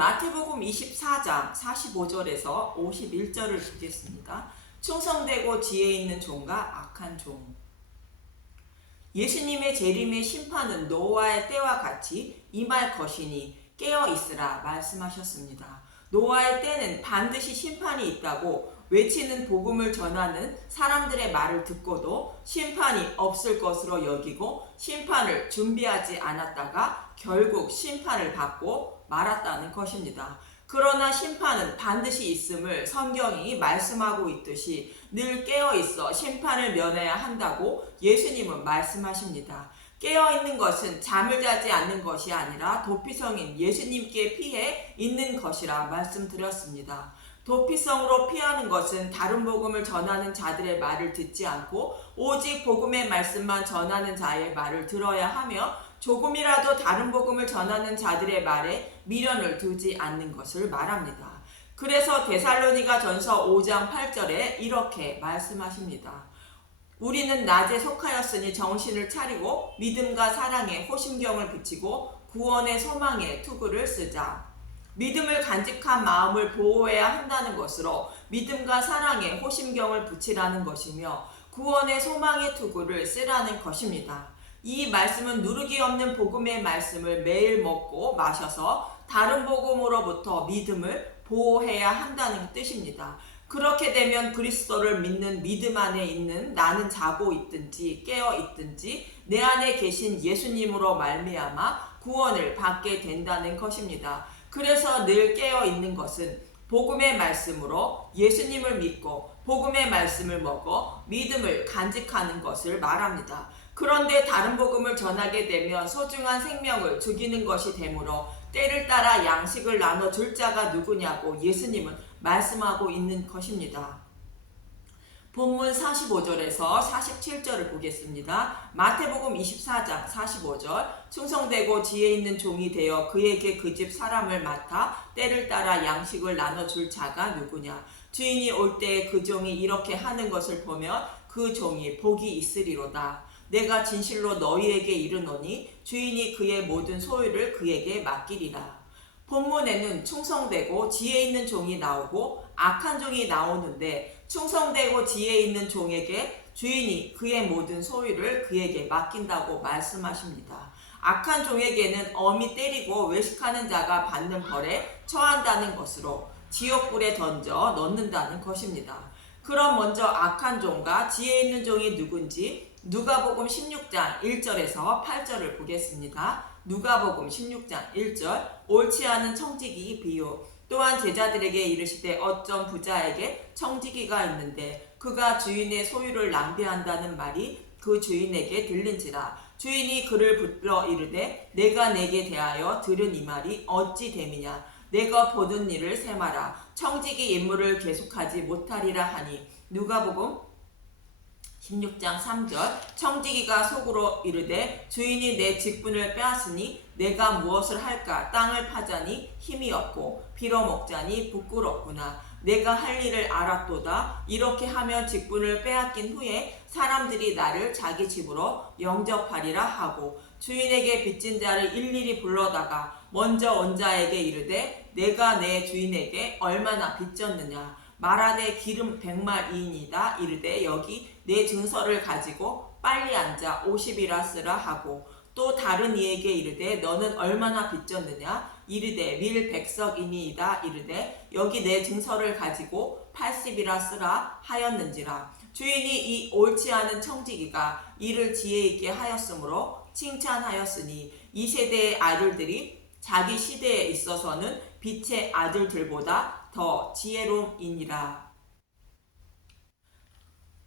마태복음 24장 45절에서 51절을 보겠습니다. 충성되고 지혜 있는 종과 악한 종. 예수님의 재림의 심판은 노아의 때와 같이 임할 것이니 깨어 있으라 말씀하셨습니다. 노아의 때는 반드시 심판이 있다고 외치는 복음을 전하는 사람들의 말을 듣고도 심판이 없을 것으로 여기고 심판을 준비하지 않았다가 결국 심판을 받고 말았다는 것입니다. 그러나 심판은 반드시 있음을 성경이 말씀하고 있듯이 늘 깨어있어 심판을 면해야 한다고 예수님은 말씀하십니다. 깨어있는 것은 잠을 자지 않는 것이 아니라 도피성인 예수님께 피해 있는 것이라 말씀드렸습니다. 도피성으로 피하는 것은 다른 복음을 전하는 자들의 말을 듣지 않고 오직 복음의 말씀만 전하는 자의 말을 들어야 하며 조금이라도 다른 복음을 전하는 자들의 말에 미련을 두지 않는 것을 말합니다. 그래서 데살로니가 전서 5장 8절에 이렇게 말씀하십니다. 우리는 낮에 속하였으니 정신을 차리고 믿음과 사랑에 호심경을 붙이고 구원의 소망에 투구를 쓰자. 믿음을 간직한 마음을 보호해야 한다는 것으로 믿음과 사랑에 호심경을 붙이라는 것이며 구원의 소망의 투구를 쓰라는 것입니다. 이 말씀은 누르기 없는 복음의 말씀을 매일 먹고 마셔서 다른 복음으로부터 믿음을 보호해야 한다는 뜻입니다. 그렇게 되면 그리스도를 믿는 믿음 안에 있는 나는 자고 있든지 깨어 있든지 내 안에 계신 예수님으로 말미암아 구원을 받게 된다는 것입니다. 그래서 늘 깨어 있는 것은 복음의 말씀으로 예수님을 믿고 복음의 말씀을 먹어 믿음을 간직하는 것을 말합니다. 그런데 다른 복음을 전하게 되면 소중한 생명을 죽이는 것이 되므로 때를 따라 양식을 나눠줄 자가 누구냐고 예수님은 말씀하고 있는 것입니다. 본문 45절에서 47절을 보겠습니다. 마태복음 24장 45절 충성되고 지혜 있는 종이 되어 그에게 그 집 사람을 맡아 때를 따라 양식을 나눠줄 자가 누구냐. 주인이 올 때 그 종이 이렇게 하는 것을 보면 그 종이 복이 있으리로다. 내가 진실로 너희에게 이르노니 주인이 그의 모든 소유를 그에게 맡기리라. 본문에는 충성되고 지혜 있는 종이 나오고 악한 종이 나오는데 충성되고 지혜 있는 종에게 주인이 그의 모든 소유를 그에게 맡긴다고 말씀하십니다. 악한 종에게는 엄히 때리고 외식하는 자가 받는 벌에 처한다는 것으로 지옥불에 던져 넣는다는 것입니다. 그럼 먼저 악한 종과 지혜 있는 종이 누군지 누가복음 16장 1절에서 8절을 보겠습니다. 누가복음 16장 1절 옳지 않은 청지기 비유. 또한 제자들에게 이르시되 어떤 부자에게 청지기가 있는데 그가 주인의 소유를 낭비한다는 말이 그 주인에게 들린지라. 주인이 그를 붙들어 이르되 내가 내게 대하여 들은 이 말이 어찌 됨이냐. 내가 보는 일을 세마라. 청지기 임무를 계속하지 못하리라 하니. 누가복음 16장 3절 청지기가 속으로 이르되 주인이 내 직분을 빼앗으니 내가 무엇을 할까. 땅을 파자니 힘이 없고 빌어먹자니 부끄럽구나. 내가 할 일을 알았도다. 이렇게 하면 직분을 빼앗긴 후에 사람들이 나를 자기 집으로 영접하리라 하고 주인에게 빚진 자를 일일이 불러다가 먼저 온 자에게 이르되 내가 내 주인에게 얼마나 빚졌느냐. 말하되 기름 100마리이니이다. 이르되 여기 내 증서를 가지고 빨리 앉아 50이라 쓰라 하고 또 다른 이에게 이르되 너는 얼마나 빚졌느냐. 이르되 밀 100석이니이다. 이르되 여기 내 증서를 가지고 80이라 쓰라 하였는지라. 주인이 이 옳지 않은 청지기가 이를 지혜 있게 하였으므로 칭찬하였으니 이 세대의 아들들이 자기 시대에 있어서는 빛의 아들들보다 더 지혜로움이니라.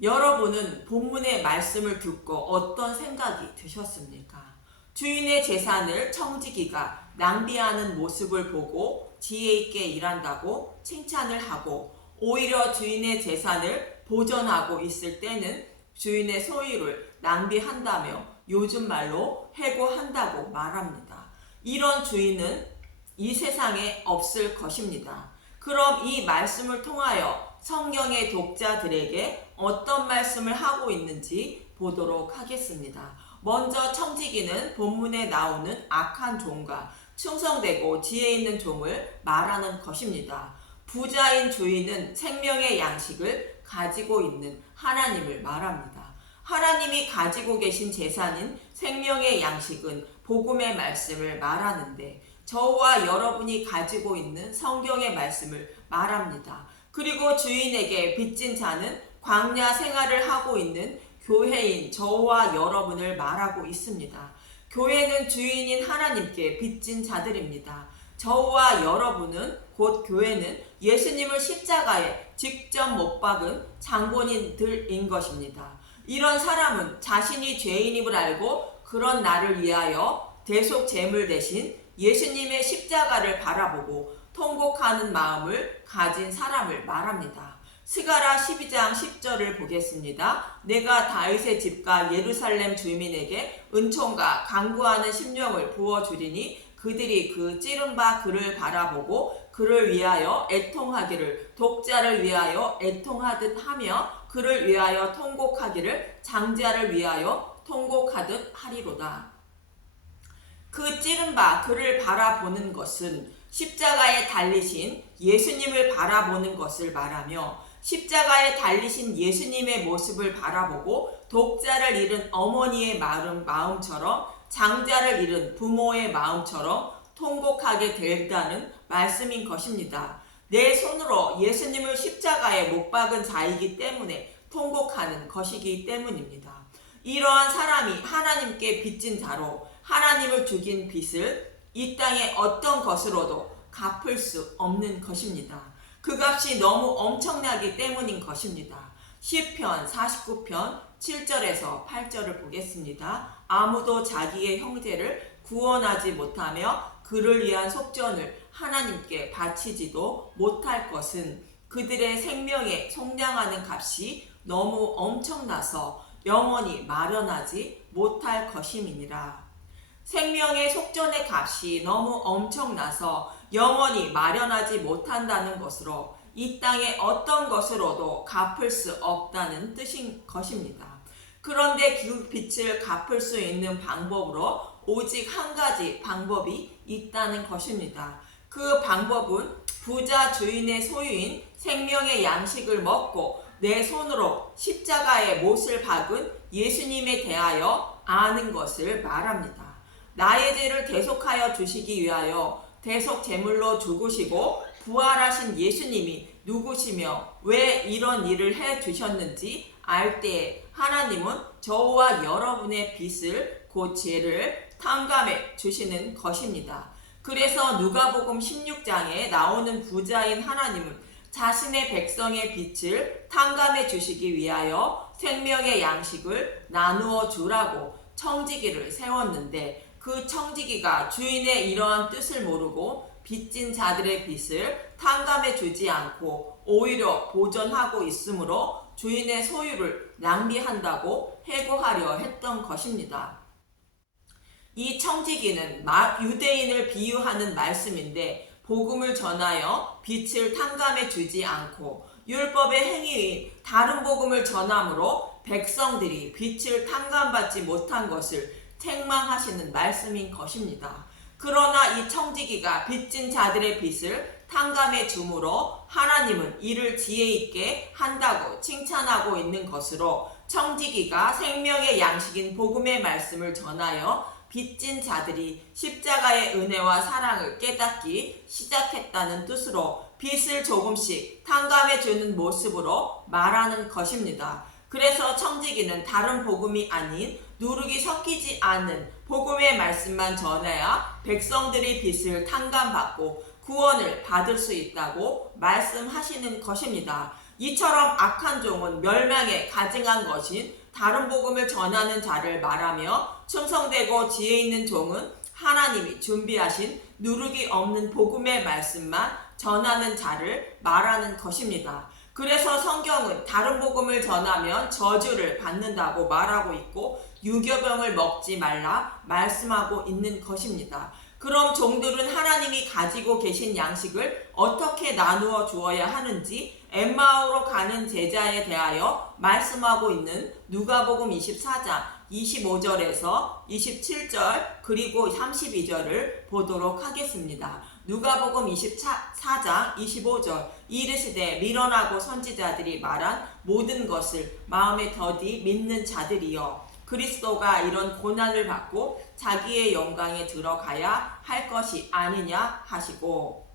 여러분은 본문의 말씀을 듣고 어떤 생각이 드셨습니까? 주인의 재산을 청지기가 낭비하는 모습을 보고 지혜 있게 일한다고 칭찬을 하고 오히려 주인의 재산을 보존하고 있을 때는 주인의 소유를 낭비한다며 요즘 말로 해고한다고 말합니다. 이런 주인은 이 세상에 없을 것입니다. 그럼 이 말씀을 통하여 성경의 독자들에게 어떤 말씀을 하고 있는지 보도록 하겠습니다. 먼저 청지기는 본문에 나오는 악한 종과 충성되고 지혜 있는 종을 말하는 것입니다. 부자인 주인은 생명의 양식을 가지고 있는 하나님을 말합니다. 하나님이 가지고 계신 재산인 생명의 양식은 복음의 말씀을 말하는데 저와 여러분이 가지고 있는 성경의 말씀을 말합니다. 그리고 주인에게 빚진 자는 광야 생활을 하고 있는 교회인 저와 여러분을 말하고 있습니다. 교회는 주인인 하나님께 빚진 자들입니다. 저와 여러분은 곧 교회는 예수님을 십자가에 직접 못 박은 장본인들인 것입니다. 이런 사람은 자신이 죄인임을 알고 그런 나를 위하여 대속 제물 대신 예수님의 십자가를 바라보고 통곡하는 마음을 가진 사람을 말합니다. 스가랴 12장 10절을 보겠습니다. 내가 다윗의 집과 예루살렘 주민에게 은총과 간구하는 심령을 부어주리니 그들이 그 찌른 바 그를 바라보고 그를 위하여 애통하기를 독자를 위하여 애통하듯 하며 그를 위하여 통곡하기를 장자를 위하여 통곡하듯 하리로다. 그 찌른 바 그를 바라보는 것은 십자가에 달리신 예수님을 바라보는 것을 말하며 십자가에 달리신 예수님의 모습을 바라보고 독자를 잃은 어머니의 마음처럼 장자를 잃은 부모의 마음처럼 통곡하게 된다는 말씀인 것입니다. 내 손으로 예수님을 십자가에 못 박은 자이기 때문에 통곡하는 것이기 때문입니다. 이러한 사람이 하나님께 빚진 자로 하나님을 죽인 빚을 이 땅의 어떤 것으로도 갚을 수 없는 것입니다. 그 값이 너무 엄청나기 때문인 것입니다. 시편 49편 7절에서 8절을 보겠습니다. 아무도 자기의 형제를 구원하지 못하며 그를 위한 속전을 하나님께 바치지도 못할 것은 그들의 생명에 속량하는 값이 너무 엄청나서 영원히 마련하지 못할 것임이니라. 생명의 속전의 값이 너무 엄청나서 영원히 마련하지 못한다는 것으로 이 땅의 어떤 것으로도 갚을 수 없다는 뜻인 것입니다. 그런데 그 빚을 갚을 수 있는 방법으로 오직 한 가지 방법이 있다는 것입니다. 그 방법은 부자 주인의 소유인 생명의 양식을 먹고 내 손으로 십자가에 못을 박은 예수님에 대하여 아는 것을 말합니다. 나의 죄를 대속하여 주시기 위하여 대속 제물로 죽으시고 부활하신 예수님이 누구시며 왜 이런 일을 해 주셨는지 알 때에 하나님은 저와 여러분의 빚을 곧 죄를 탕감해 주시는 것입니다. 그래서 누가복음 16장에 나오는 부자인 하나님은 자신의 백성의 빚을 탕감해 주시기 위하여 생명의 양식을 나누어 주라고 청지기를 세웠는데 그 청지기가 주인의 이러한 뜻을 모르고 빚진 자들의 빚을 탕감해 주지 않고 오히려 보존하고 있으므로 주인의 소유를 낭비한다고 해고하려 했던 것입니다. 이 청지기는 유대인을 비유하는 말씀인데 복음을 전하여 빚을 탕감해 주지 않고 율법의 행위인 다른 복음을 전함으로 백성들이 빚을 탕감받지 못한 것을 책망하시는 말씀인 것입니다. 그러나 이 청지기가 빚진 자들의 빚을 탕감해 주므로 하나님은 이를 지혜 있게 한다고 칭찬하고 있는 것으로 청지기가 생명의 양식인 복음의 말씀을 전하여 빚진 자들이 십자가의 은혜와 사랑을 깨닫기 시작했다는 뜻으로 빚을 조금씩 탕감해 주는 모습으로 말하는 것입니다. 그래서 청지기는 다른 복음이 아닌 누룩이 섞이지 않은 복음의 말씀만 전해야 백성들이 빚을 탕감받고 구원을 받을 수 있다고 말씀하시는 것입니다. 이처럼 악한 종은 멸망에 가증한 것인 다른 복음을 전하는 자를 말하며 충성되고 지혜 있는 종은 하나님이 준비하신 누룩이 없는 복음의 말씀만 전하는 자를 말하는 것입니다. 그래서 성경은 다른 복음을 전하면 저주를 받는다고 말하고 있고 유교병을 먹지 말라 말씀하고 있는 것입니다. 그럼 종들은 하나님이 가지고 계신 양식을 어떻게 나누어 주어야 하는지 엠마오로 가는 제자에 대하여 말씀하고 있는 누가복음 24장 25절에서 27절 그리고 32절을 보도록 하겠습니다. 누가복음 24장 25절 이르시되 미련하고 선지자들이 말한 모든 것을 마음에 더디 믿는 자들이여 그리스도가 이런 고난을 받고 자기의 영광에 들어가야 할 것이 아니냐 하시고,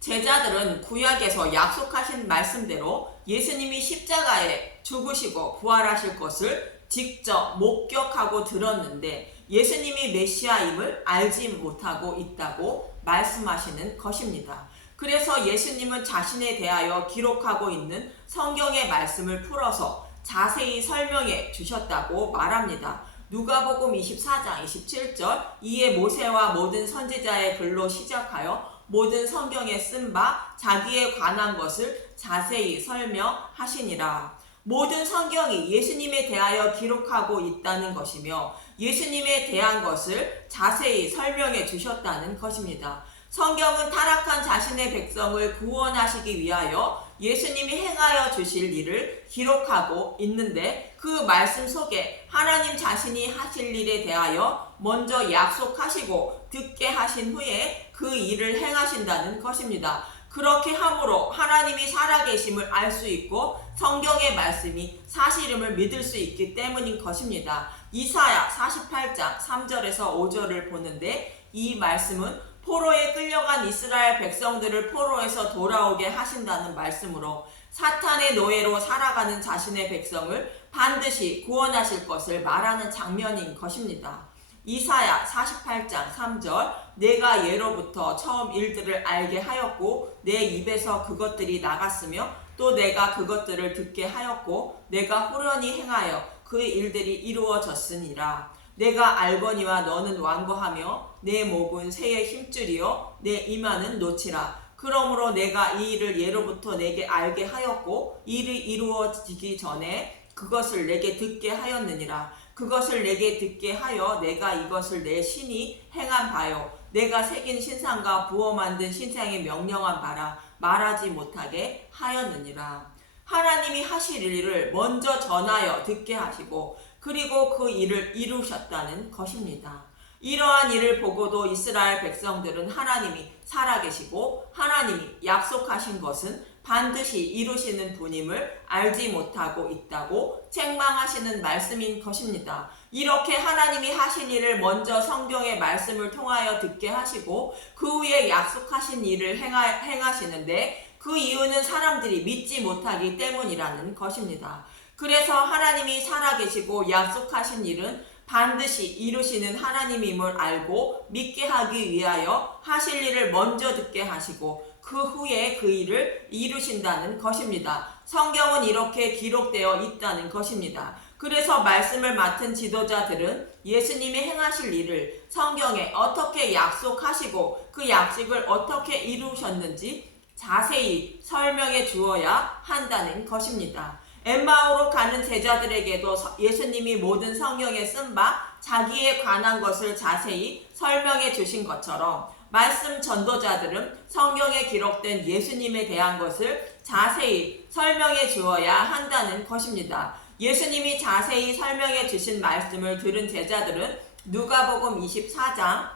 제자들은 구약에서 약속하신 말씀대로 예수님이 십자가에 죽으시고 부활하실 것을 직접 목격하고 들었는데 예수님이 메시아임을 알지 못하고 있다고 말씀하시는 것입니다. 그래서 예수님은 자신에 대하여 기록하고 있는 성경의 말씀을 풀어서 자세히 설명해 주셨다고 말합니다. 누가복음 24장 27절 이에 모세와 모든 선지자의 글로 시작하여 모든 성경에 쓴 바 자기에 관한 것을 자세히 설명하시니라. 모든 성경이 예수님에 대하여 기록하고 있다는 것이며 예수님에 대한 것을 자세히 설명해 주셨다는 것입니다. 성경은 타락한 자신의 백성을 구원하시기 위하여 예수님이 행하여 주실 일을 기록하고 있는데 그 말씀 속에 하나님 자신이 하실 일에 대하여 먼저 약속하시고 듣게 하신 후에 그 일을 행하신다는 것입니다. 그렇게 함으로 하나님이 살아계심을 알 수 있고 성경의 말씀이 사실임을 믿을 수 있기 때문인 것입니다. 이사야 48장 3절에서 5절을 보는데 이 말씀은 포로에 끌려간 이스라엘 백성들을 포로에서 돌아오게 하신다는 말씀으로 사탄의 노예로 살아가는 자신의 백성을 반드시 구원하실 것을 말하는 장면인 것입니다. 이사야 48장 3절 내가 예로부터 처음 일들을 알게 하였고 내 입에서 그것들이 나갔으며 또 내가 그것들을 듣게 하였고 내가 호련히 행하여 그 일들이 이루어졌으니라. 내가 알거니와 너는 완고하며 내 목은 새의 힘줄이요 내 이마는 노치라. 그러므로 내가 이 일을 예로부터 내게 알게 하였고 일이 이루어지기 전에 그것을 내게 듣게 하였느니라. 그것을 내게 듣게 하여 내가 이것을 내 신이 행한 바요 내가 새긴 신상과 부어 만든 신상에 명령한 바라 말하지 못하게 하였느니라. 하나님이 하실 일을 먼저 전하여 듣게 하시고 그리고 그 일을 이루셨다는 것입니다. 이러한 일을 보고도 이스라엘 백성들은 하나님이 살아계시고 하나님이 약속하신 것은 반드시 이루시는 분임을 알지 못하고 있다고 책망하시는 말씀인 것입니다. 이렇게 하나님이 하신 일을 먼저 성경의 말씀을 통하여 듣게 하시고 그 후에 약속하신 일을 행하시는데 그 이유는 사람들이 믿지 못하기 때문이라는 것입니다. 그래서 하나님이 살아계시고 약속하신 일은 반드시 이루시는 하나님임을 알고 믿게 하기 위하여 하실 일을 먼저 듣게 하시고 그 후에 그 일을 이루신다는 것입니다. 성경은 이렇게 기록되어 있다는 것입니다. 그래서 말씀을 맡은 지도자들은 예수님이 행하실 일을 성경에 어떻게 약속하시고 그 약속을 어떻게 이루셨는지 자세히 설명해 주어야 한다는 것입니다. 엠마오로 가는 제자들에게도 예수님이 모든 성경에 쓴 바 자기에 관한 것을 자세히 설명해 주신 것처럼 말씀 전도자들은 성경에 기록된 예수님에 대한 것을 자세히 설명해 주어야 한다는 것입니다. 예수님이 자세히 설명해 주신 말씀을 들은 제자들은 누가복음 24장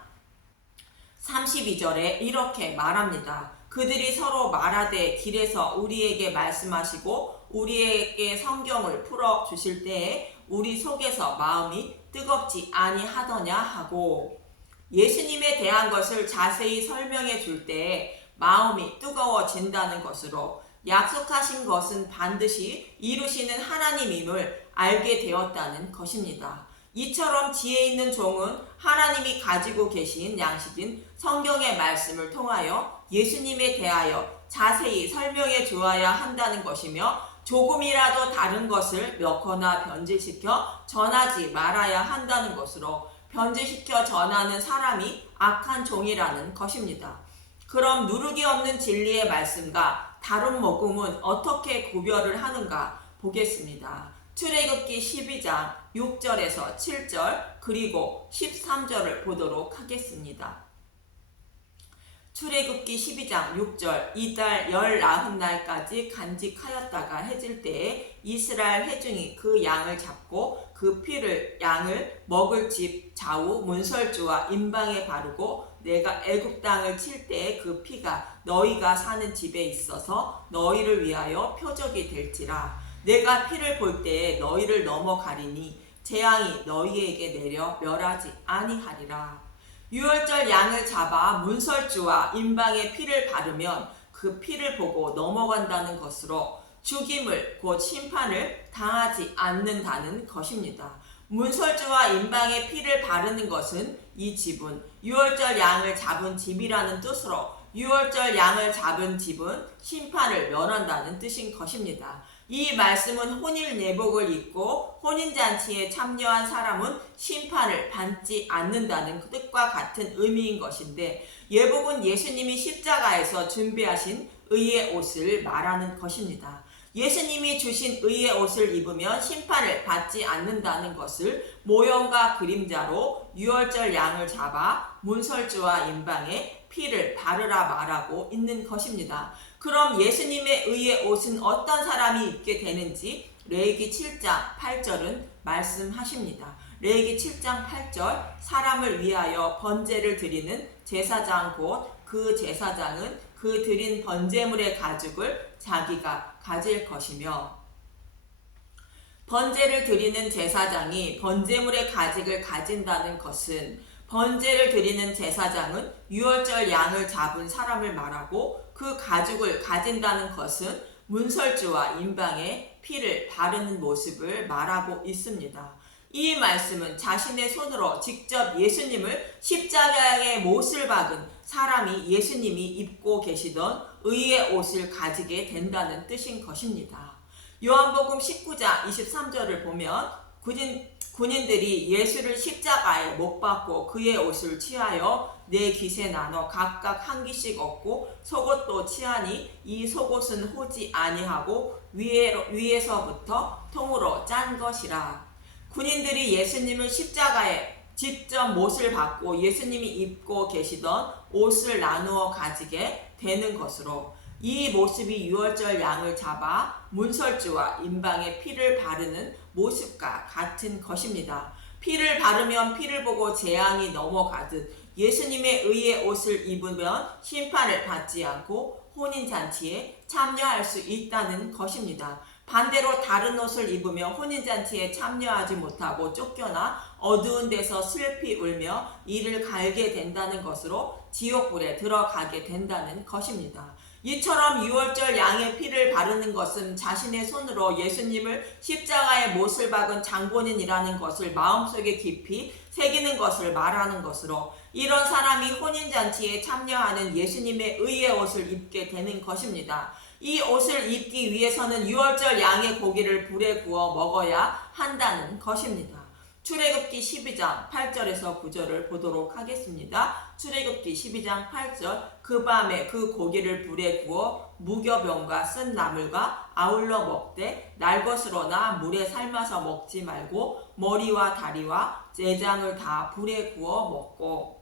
32절에 이렇게 말합니다. 그들이 서로 말하되 길에서 우리에게 말씀하시고 우리에게 성경을 풀어 주실 때에 우리 속에서 마음이 뜨겁지 아니하더냐 하고, 예수님에 대한 것을 자세히 설명해 줄 때에 마음이 뜨거워진다는 것으로 약속하신 것은 반드시 이루시는 하나님임을 알게 되었다는 것입니다. 이처럼 지혜 있는 종은 하나님이 가지고 계신 양식인 성경의 말씀을 통하여 예수님에 대하여 자세히 설명해 주어야 한다는 것이며 조금이라도 다른 것을 넣거나 변질시켜 전하지 말아야 한다는 것으로 변질시켜 전하는 사람이 악한 종이라는 것입니다. 그럼 누룩이 없는 진리의 말씀과 다른 복음은 어떻게 구별을 하는가 보겠습니다. 출애굽기 12장 6절에서 7절 그리고 13절을 보도록 하겠습니다. 출애굽기 12장 6절 이달 19날까지 간직하였다가 해질 때에 이스라엘 회중이 그 양을 잡고 그 피를 양을 먹을 집 좌우 문설주와 임방에 바르고 내가 애굽 땅을 칠 때에 그 피가 너희가 사는 집에 있어서 너희를 위하여 표적이 될지라. 내가 피를 볼 때에 너희를 넘어가리니 재앙이 너희에게 내려 멸하지 아니하리라. 유월절 양을 잡아 문설주와 임방에 피를 바르면 그 피를 보고 넘어간다는 것으로 죽임을 곧 심판을 당하지 않는다는 것입니다. 문설주와 임방에 피를 바르는 것은 이 집은 유월절 양을 잡은 집이라는 뜻으로 유월절 양을 잡은 집은 심판을 면한다는 뜻인 것입니다. 이 말씀은 혼인 예복을 입고 혼인잔치에 참여한 사람은 심판을 받지 않는다는 뜻과 같은 의미인 것인데, 예복은 예수님이 십자가에서 준비하신 의의 옷을 말하는 것입니다. 예수님이 주신 의의 옷을 입으면 심판을 받지 않는다는 것을 모형과 그림자로 유월절 양을 잡아 문설주와 임방에 피를 바르라 말하고 있는 것입니다. 그럼 예수님의 의의 옷은 어떤 사람이 입게 되는지 레위기 7장 8절은 말씀하십니다. 레위기 7장 8절 사람을 위하여 번제를 드리는 제사장 곧 그 제사장은 그 드린 번제물의 가죽을 자기가 가질 것이며, 번제를 드리는 제사장이 번제물의 가죽을 가진다는 것은 번제를 드리는 제사장은 유월절 양을 잡은 사람을 말하고 그 가죽을 가진다는 것은 문설주와 임방에 피를 바르는 모습을 말하고 있습니다. 이 말씀은 자신의 손으로 직접 예수님을 십자가의 못을 박은 사람이 예수님이 입고 계시던 의의 옷을 가지게 된다는 뜻인 것입니다. 요한복음 19장 23절을 보면 군인들이 예수를 십자가에 못 박고 그의 옷을 취하여 네 깃에 나눠 각각 한 깃씩 얻고 속옷도 취하니 이 속옷은 호지 아니하고 위에서부터 통으로 짠 것이라. 군인들이 예수님을 십자가에 직접 못을 박고 예수님이 입고 계시던 옷을 나누어 가지게 되는 것으로 이 모습이 유월절 양을 잡아 문설주와 임방에 피를 바르는 모습과 같은 것입니다. 피를 바르면 피를 보고 재앙이 넘어가듯 예수님의 의의 옷을 입으면 심판을 받지 않고 혼인잔치에 참여할 수 있다는 것입니다. 반대로 다른 옷을 입으며 혼인잔치에 참여하지 못하고 쫓겨나 어두운 데서 슬피 울며 이를 갈게 된다는 것으로 지옥불에 들어가게 된다는 것입니다. 이처럼 유월절 양의 피를 바르는 것은 자신의 손으로 예수님을 십자가에 못을 박은 장본인이라는 것을 마음속에 깊이 새기는 것을 말하는 것으로, 이런 사람이 혼인잔치에 참여하는 예수님의 의의 옷을 입게 되는 것입니다. 이 옷을 입기 위해서는 유월절 양의 고기를 불에 구워 먹어야 한다는 것입니다. 출애굽기 12장 8절에서 9절을 보도록 하겠습니다. 출애굽기 12장 8절 그 밤에 그 고기를 불에 구워 무교병과 쓴 나물과 아울러 먹되 날것으로나 물에 삶아서 먹지 말고 머리와 다리와 내장을 다 불에 구워 먹고.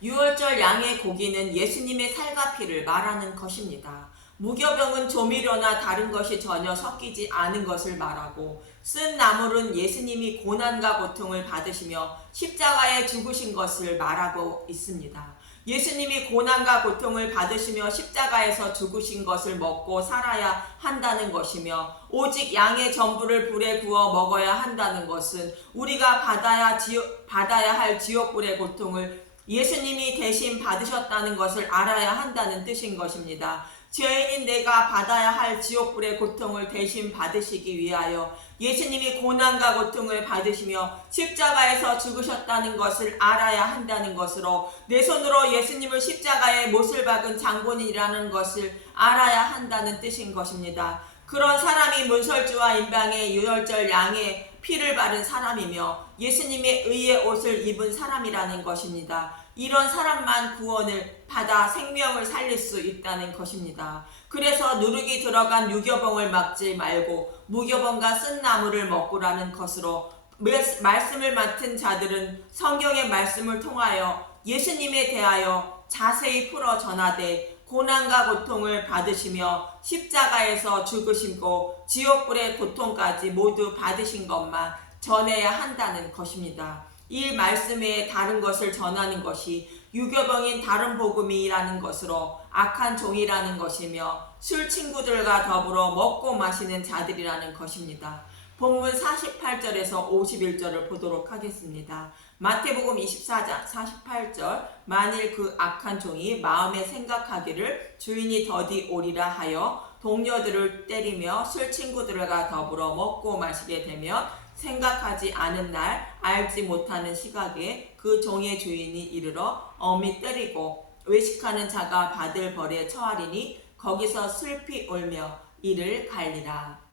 유월절 양의 고기는 예수님의 살과 피를 말하는 것입니다. 무교병은 조미료나 다른 것이 전혀 섞이지 않은 것을 말하고, 쓴 나물은 예수님이 고난과 고통을 받으시며 십자가에 죽으신 것을 말하고 있습니다. 예수님이 고난과 고통을 받으시며 십자가에서 죽으신 것을 먹고 살아야 한다는 것이며, 오직 양의 전부를 불에 구워 먹어야 한다는 것은 우리가 받아야 할 지옥불의 고통을 예수님이 대신 받으셨다는 것을 알아야 한다는 뜻인 것입니다. 죄인인 내가 받아야 할 지옥불의 고통을 대신 받으시기 위하여 예수님이 고난과 고통을 받으시며 십자가에서 죽으셨다는 것을 알아야 한다는 것으로, 내 손으로 예수님을 십자가에 못을 박은 장본인이라는 것을 알아야 한다는 뜻인 것입니다. 그런 사람이 문설주와 임방의 유월절 양의 피를 바른 사람이며 예수님의 의의 옷을 입은 사람이라는 것입니다. 이런 사람만 구원을 받아 생명을 살릴 수 있다는 것입니다. 그래서 누룩이 들어간 유교병을 막지 말고 무교병과 쓴 나물을 먹으라는 것으로, 말씀을 맡은 자들은 성경의 말씀을 통하여 예수님에 대하여 자세히 풀어 전하되 고난과 고통을 받으시며 십자가에서 죽으시고 지옥불의 고통까지 모두 받으신 것만 전해야 한다는 것입니다. 이 말씀 외에 다른 것을 전하는 것이 유교병인 다른 복음이라는 것으로 악한 종이라는 것이며 술 친구들과 더불어 먹고 마시는 자들이라는 것입니다. 본문 48절에서 51절을 보도록 하겠습니다. 마태복음 24장 48절 만일 그 악한 종이 마음에 생각하기를 주인이 더디 오리라 하여 동료들을 때리며 술 친구들과 더불어 먹고 마시게 되면 생각하지 않은 날 알지 못하는 시각에 그 종의 주인이 이르러 엄히 때리고 외식하는 자가 받을 벌에 처하리니 거기서 슬피 울며 이를 갈리라.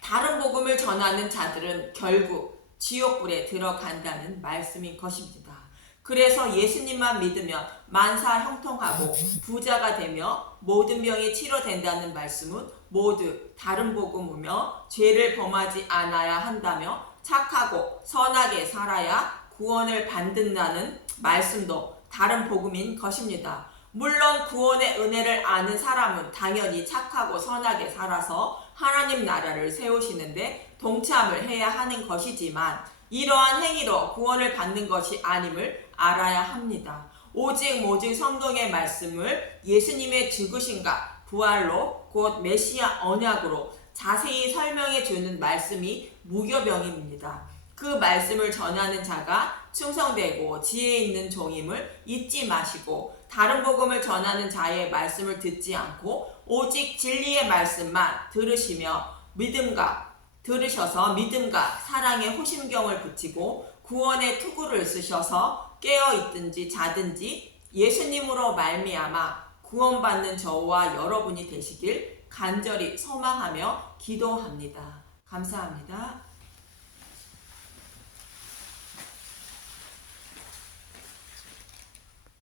다른 복음을 전하는 자들은 결국 지옥불에 들어간다는 말씀인 것입니다. 그래서 예수님만 믿으면 만사 형통하고 부자가 되며 모든 병이 치료된다는 말씀은 모두 다른 복음이며 죄를 범하지 않아야 한다며 착하고 선하게 살아야 구원을 받는다는 말씀도 다른 복음인 것입니다. 물론 구원의 은혜를 아는 사람은 당연히 착하고 선하게 살아서 하나님 나라를 세우시는데 동참을 해야 하는 것이지만 이러한 행위로 구원을 받는 것이 아님을 알아야 합니다. 오직 성경의 말씀을 예수님의 죽으심과 부활로 곧 메시아 언약으로 자세히 설명해 주는 말씀이 무교병입니다. 그 말씀을 전하는 자가 충성되고 지혜 있는 종임을 잊지 마시고 다른 복음을 전하는 자의 말씀을 듣지 않고 오직 진리의 말씀만 들으셔서 믿음과 사랑의 호심경을 붙이고 구원의 투구를 쓰셔서 깨어 있든지 자든지 예수님으로 말미암아 구원받는 저와 여러분이 되시길 간절히 소망하며 기도합니다. 감사합니다.